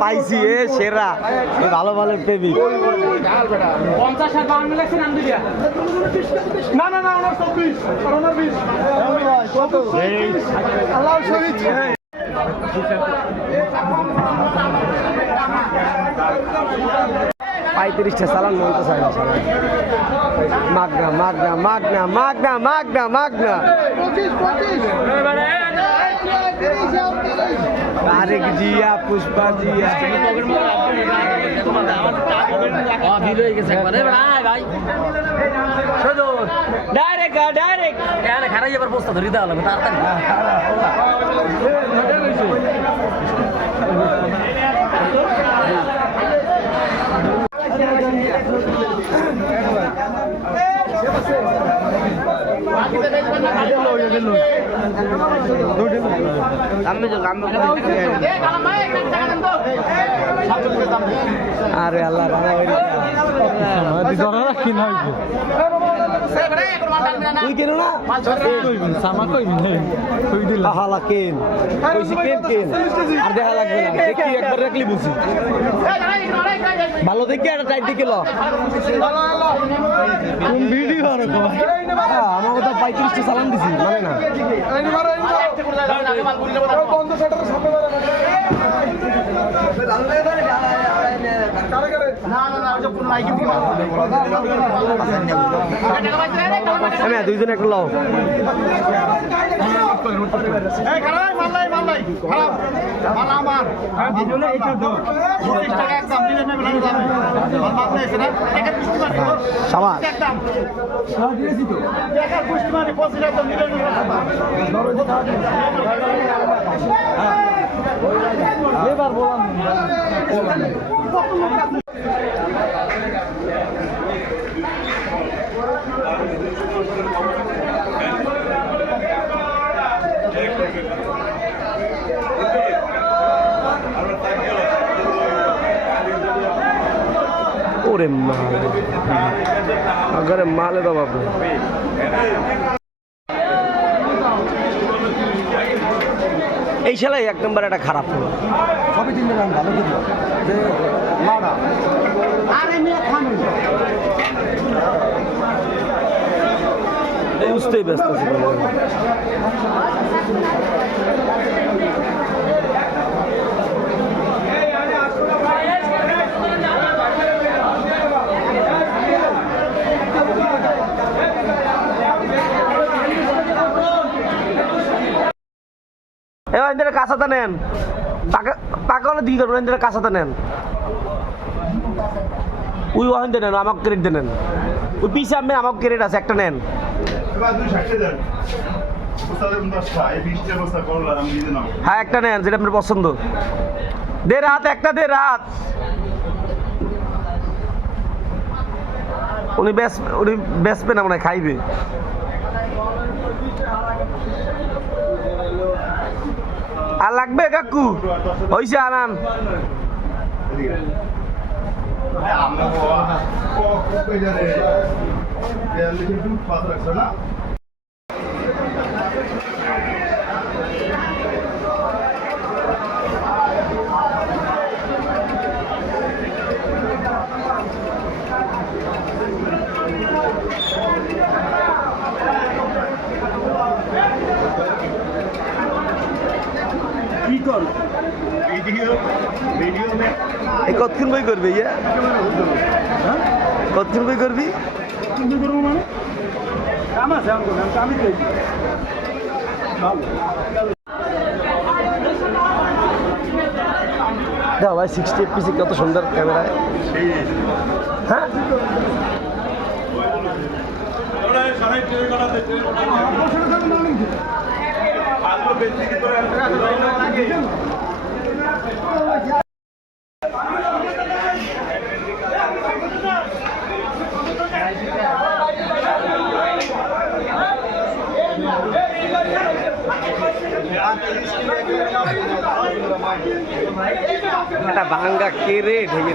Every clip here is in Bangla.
পাইছি এ সেরা ভালো ভালো পেবি না না না ওনার 24 আর ওনার 20 আল্লাহ শহীদ 35টা চালান মনতে চাই না মাগনা মাগনা মাগনা মাগনা মাগনা মাগনা 25 আরেক জিয়া পুষ্পা জিয়া ডাইরেক্ট ডাইরেক্ট খারাই এবার বস্তা ধরি দেওয়া লাগবে তাড়াতাড়ি আরে আল্লাহ তুই কেন না হালা কেন কেন কেন আর দেখা লাগবে না দেখি একবার রাখলি বুঝি ভালো দেখি একটা টাইট দিকে ভিডিও আমার কথা 35টা চালান দিছি মানে না দুইজন একটা লও এবার বললাম ওরে মাল আগে মালে দাও বাবু এই শালাই এক নম্বর একটা খারাপ হলো সবই তিন ভালো বুঝতেই ব্যস্ত ছিল এবার কাঁচাতে নেন পাকা হলে দিকে করবেন কাঁচাতে নেন ওই ওখান নেন আমাকে ক্রেডিট দেন ওই পিসে আপনি আমাকে ক্রেডিট আছে একটা নেন হ্যাঁ একটা নেন যেটা আপনার পছন্দ দে রাত একটা দে রাত উনি বেসবে না মনে খাইবে আর লাগবে কাকু হইছে আনান কতক্ষণ বই করবি ইয়া কতক্ষণ বই করবি দেখো ভাই 60 fps কত সুন্দর ক্যামেরায় হ্যাঁ একটা ভাঙ্গা কেড়ে ঢেকে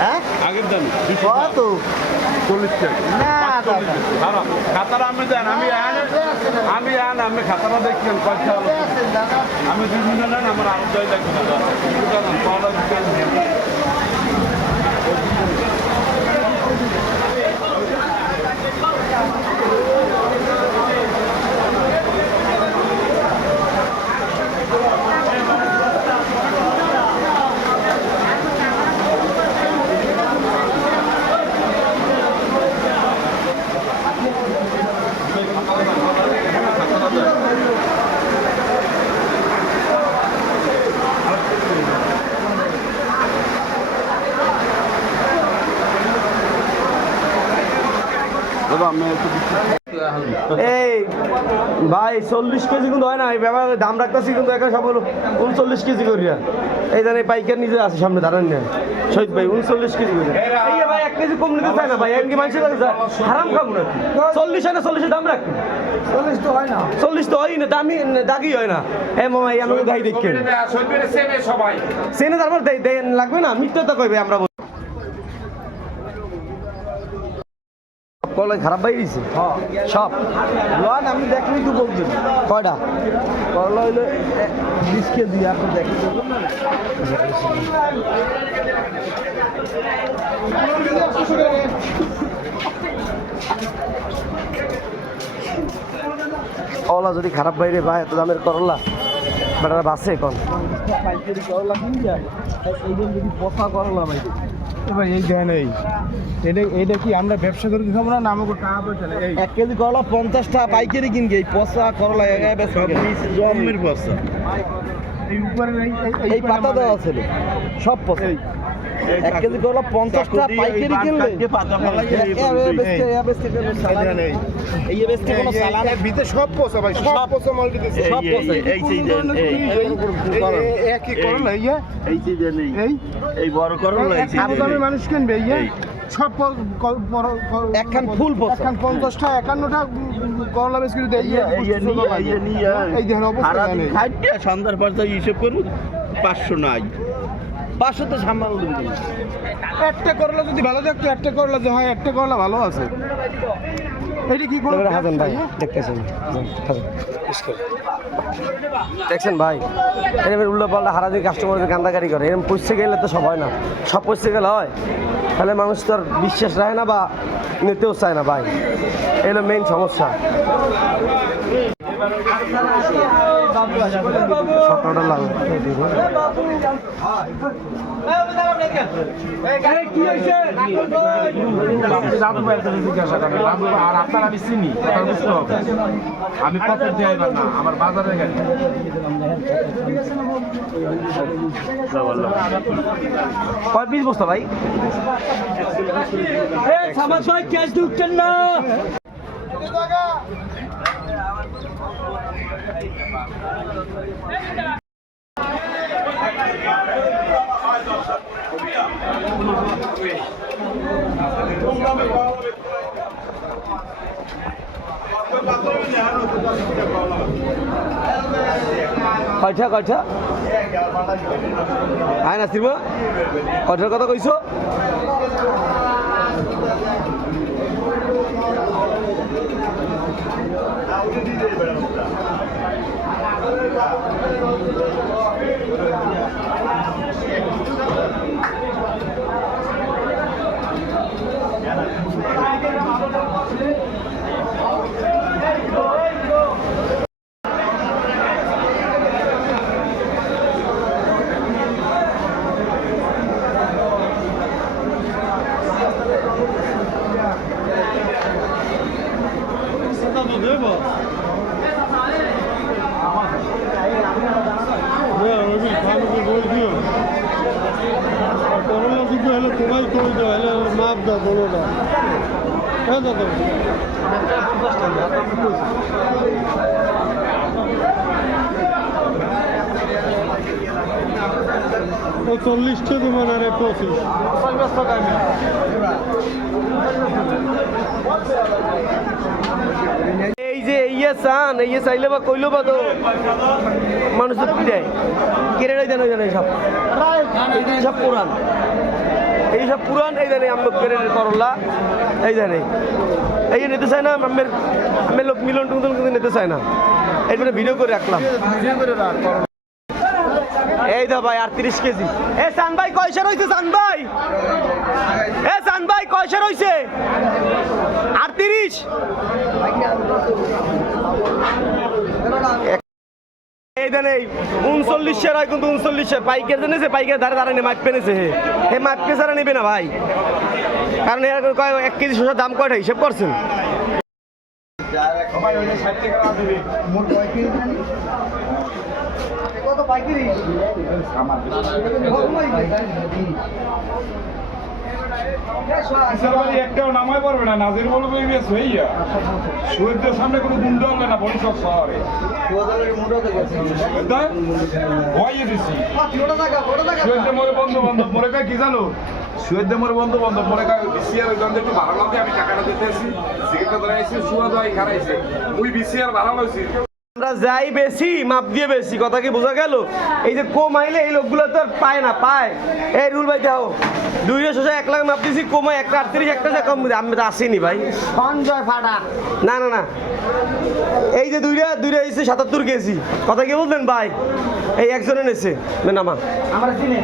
হ্যাঁ আগের দাম কত 40 টাকা না দাদা খারাপ খাতারা আমি দেন আমি আমি খাতারা দেখছেন পয়সা আমি বিভিন্ন নেন আমার আরো দই লাগবে এই ভাই 40 কেজি কিন্তু হয় না এই ব্যাপার দাম রাখতেছি কিন্তু একা সব 39 কেজি করিয়া এই জানে পাইকার নিজে আছে সামনে দাঁড়ান না শহীদ ভাই 39 কেজি করে এই যে ভাই 1 কেজি কম নিতে চায় না ভাই এমনি মানুষের কাছে হারাম খাবো না 40 হয় না 40 দাম রাখি 40 তো হয় না 40 তো হয় না দামি দাগি হয় না এ মামা এই আমি গাই দেখেন সবাই সেনে তারপর দেন লাগবে না মিথ্যা তো কইবে আমরা কলাই খারাপ বাইরেছে সব লোন আমি দেখলি তো বলছি কয়টা করলা হইলে 20 কেজি আপনি দেখি কলা যদি খারাপ বাইরে ভাই এত দামের করলা বেটারা বাসে কোন পাইকারি করলা কিন যায় এইজন যদি পচা করলা ভাই ভাই এই দেন এইটা কি আমরা ব্যবসা করে খাবো না আমাকে টাকা পয়সা এই 1 কেজি করলা 50 টাকা পাইকারি কিনগে এই পচা করলা জমির পয়সা এই উপরে এই পাতা দেওয়া ছিল সব পচা 1 কেজি করলা 50 টাকা পাইকারি কিনলে এই বেস্টে কোনো সালাম ভিতরে সব পোষা ভাই সব পোষা মাল দিতেছে সব পচা একই করলা এই বড় করলা মানুষ কিনবে সব একখান ফুল পচা একখান 50 টাকা 51 টাকা করলা বেশ করে দেয় এই দেখেন অবস্থা সন্ধ্যার পর হিসেব করুন 500 নাই 500 তো সামাল দিবেন একটা করলা যদি ভালো দেখতো একটা করলা যে হয় একটা করলা ভালো আছে এটা কি করলা হাসান ভাই দেখতেছেন দেখছেন ভাই এরকম উল্টো পাল্টা হারাদিন কাস্টমারদের কান্দাকারি করে এরকম পয়সা গেলে তো সব হয় না সব পয়সা গেলে হয় তাহলে মানুষ তো আর বিশ্বাস রাখে না বা নিতেও চায় না ভাই এগুলো মেইন সমস্যা 17টা লাল আর আপনার আমি চিনি কথা বুঝতে হবে আমি পকেট দিয়ে আইবার না আমার বাজারে গাড়ি কয় পিস বস্তা ভাই সামাজ ভাই ক্যাশ ঢুকছেন না কয়টা কয়টা আয় না শ্রীমা কয়টার কথা কইছো দাও বলো দাও হ্যাঁ দাদা ও 40 দেবেন আর 25 এই যে ইয়ে চান ইয়ে চাইলে বা কইলো বা তো মানুষ তো দেয় কেড়ে দেন ওই জানে সব এই সব পুরান এই সব পুরান এই জানে আমরা কেড়ে করলা এই জানে এই যে নিতে চায় না আমি লোক মিলন টুন কিন্তু নিতে চায় না এই জন্য ভিডিও করে রাখলাম এই দা ভাই 38 কেজি এ সান ভাই কয়সা রইছে সান ভাই এ সান ভাই কয়সা রইছে 38 এই দেন এই 39 হয় কিন্তু 39 পাইকার জেনেছে পাইকার ধারে ধারে মাপ পেনেছে হে মাপ কে ছাড়া নেবে না ভাই কারণ এর কয় 1 কেজি শসার দাম কয়টা হিসাব করছেন কত পাইকারি একটাও নামাই পারবে না নাজির বলবে হইয়া সুয়েদের সামনে কোনো গুন্ড হবে না বরিশাল শহরে ভয়ে দিছি সুয়েদে মোরে বন্ধু বান্ধব মোরে কয় কি জানো সুয়েদে মোরে বন্ধু বান্ধব মোরে কয় বিসিআর গন্ধে একটু ভালো লাগে আমি টাকাটা দিতে আসি সিগারেটটা ধরে আইছি সুয়া দাই খারাইছে ওই বিসিআর ভালো হয়েছে আমরা যাই বেশি মাপ দিয়ে বেশি কথা কি বোঝা গেল এই যে কম আইলে এই লোকগুলো তো আর পায় না পায় এই রুল ভাই যাও 200 1 লাখ মাপ দিয়েছি কমায় 138 একটা যা কম আমি তো আসিনি ভাই সঞ্জয় ফাটা না না না এই যে দুইটা এসে 77 কেজি কথা কি বললেন ভাই এই একজনে নেছে নামা আমরা চিনি